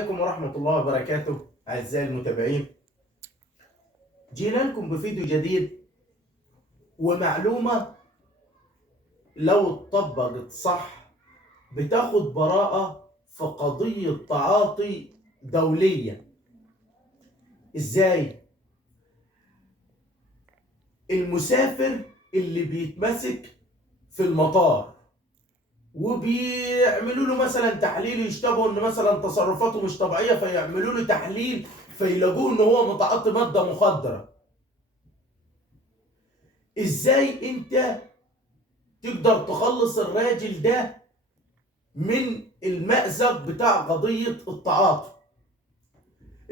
عليكم ورحمة الله وبركاته أعزائي المتابعين. جينا لكم بفيديو جديد ومعلومة لو اتطبقت صح بتاخد براءة في قضية تعاطي دولية. ازاي؟ المسافر اللي بيتمسك في المطار وبيعملوا له مثلا تحليل، يشتبهوا ان مثلا تصرفاته مش طبيعيه فيعملوا له تحليل فيلاقوه ان هو متعاطي ماده مخدره. ازاي انت تقدر تخلص الراجل ده من المأزق بتاع قضيه التعاطي؟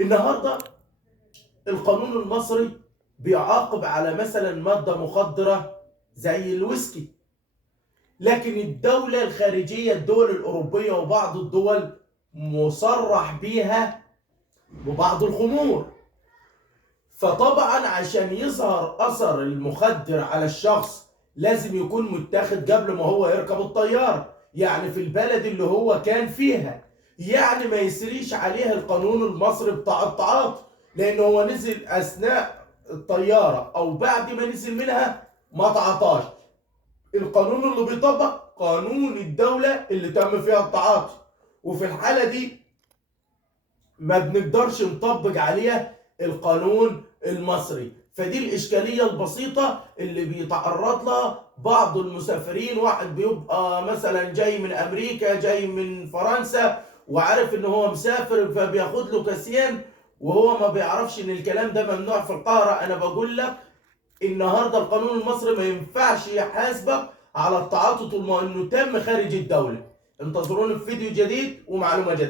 النهارده القانون المصري بيعاقب على مثلا ماده مخدره زي الويسكي، لكن الدولة الخارجية الدول الأوروبية وبعض الدول مصرح بيها ببعض الخمور. فطبعا عشان يظهر أثر المخدر على الشخص لازم يكون متاخد قبل ما هو يركب الطيارة، يعني في البلد اللي هو كان فيها، يعني ما يسريش عليه القانون المصري بتاع التعاطي، لأنه هو نزل أثناء الطيارة أو بعد ما نزل منها ما تعاطاش. القانون اللي بيطبق قانون الدولة اللي تم فيها التعاطي، وفي الحالة دي ما بنقدرش نطبق عليها القانون المصري. فدي الإشكالية البسيطة اللي بيتعرض لها بعض المسافرين. واحد بيبقى مثلا جاي من أمريكا، جاي من فرنسا، وعارف إن هو مسافر فبياخد له كاسين وهو ما بيعرفش إن الكلام ده ممنوع في القاهرة. أنا بقول لك النهارده القانون المصري ما ينفعش يحاسبك على التعاطي طول ما انه تم خارج الدوله. انتظرونا في فيديو جديد ومعلومه جديده.